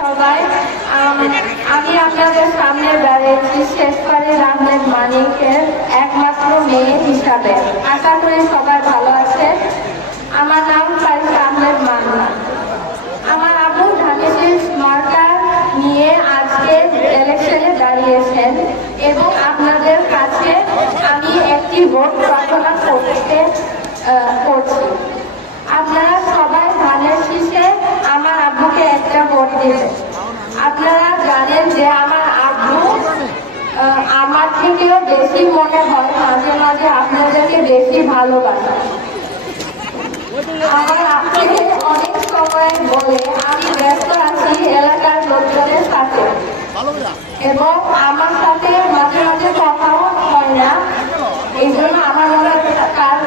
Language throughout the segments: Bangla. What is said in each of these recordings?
সবাই আমি আপনাদের সামনে দাঁড়িয়েছি শেষবারের আহমেদ মানিকের একমাত্র মেয়ে হিসাবে। আশা করি সবাই ভালো আছে। আমার নাম ফারিসা আহমেদ মান্না। আমার আব্বু ধানের মার্কা নিয়ে আজকে ইলেকশনে দাঁড়িয়েছেন এবং আপনাদের কাছে আমি একটি ভোট প্রার্থনা করছি। আপনারা সবাই ধানের শীষে আমার আব্বুকে একটা ভোট দিবেন। আপনারা জানেন যে আমার আব্বু আমার থেকেও বেশি মনে হয় মাঝে মাঝে আপনাদেরকে বেশি ভালোবাসে। আমার আব্বুকে অনেক সময় বলে আমি ব্যস্ত আছি এলাকার লোকজনের সাথে এবং আমার সাথে মাঝে মাঝে কথাও হয় না। এই জন্য আমার তার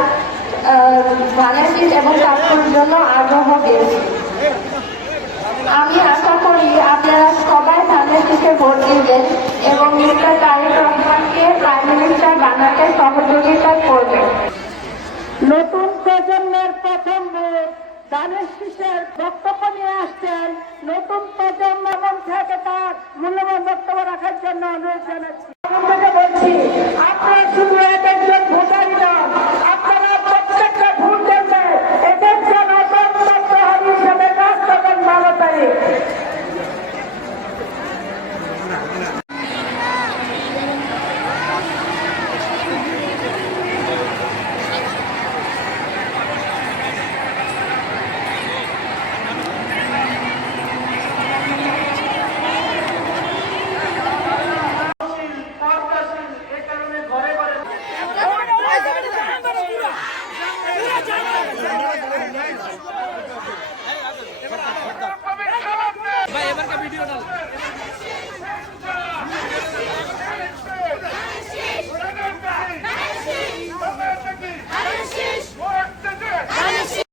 ধানের শীষ এবং চাকরির জন্য আগ্রহ পেয়েছি। আমি আশা করি আপনারা সবাই ধানের শীষে ভোট দিবেন এবং মিস্টার তারেক রহমানকে প্রাইম মিনিস্টার বানাতে সহযোগিতা করবেন। নতুন প্রজন্মের প্রথম ধানের শীষের বক্তব্য নিয়ে আসছেন। নতুন প্রজন্ম থেকে তার মূল্যবান বক্তব্য রাখার জন্য অনুরোধ জানাচ্ছি। বলছি আপনারা শুধু একজন ভোটারই নন, আপনারা প্রত্যেকটা ভোট দেবেন এদের জন্য হিসেবে কাজ করবেন 12 তারিখ। ভাই এবারকার ভিডিও ডাল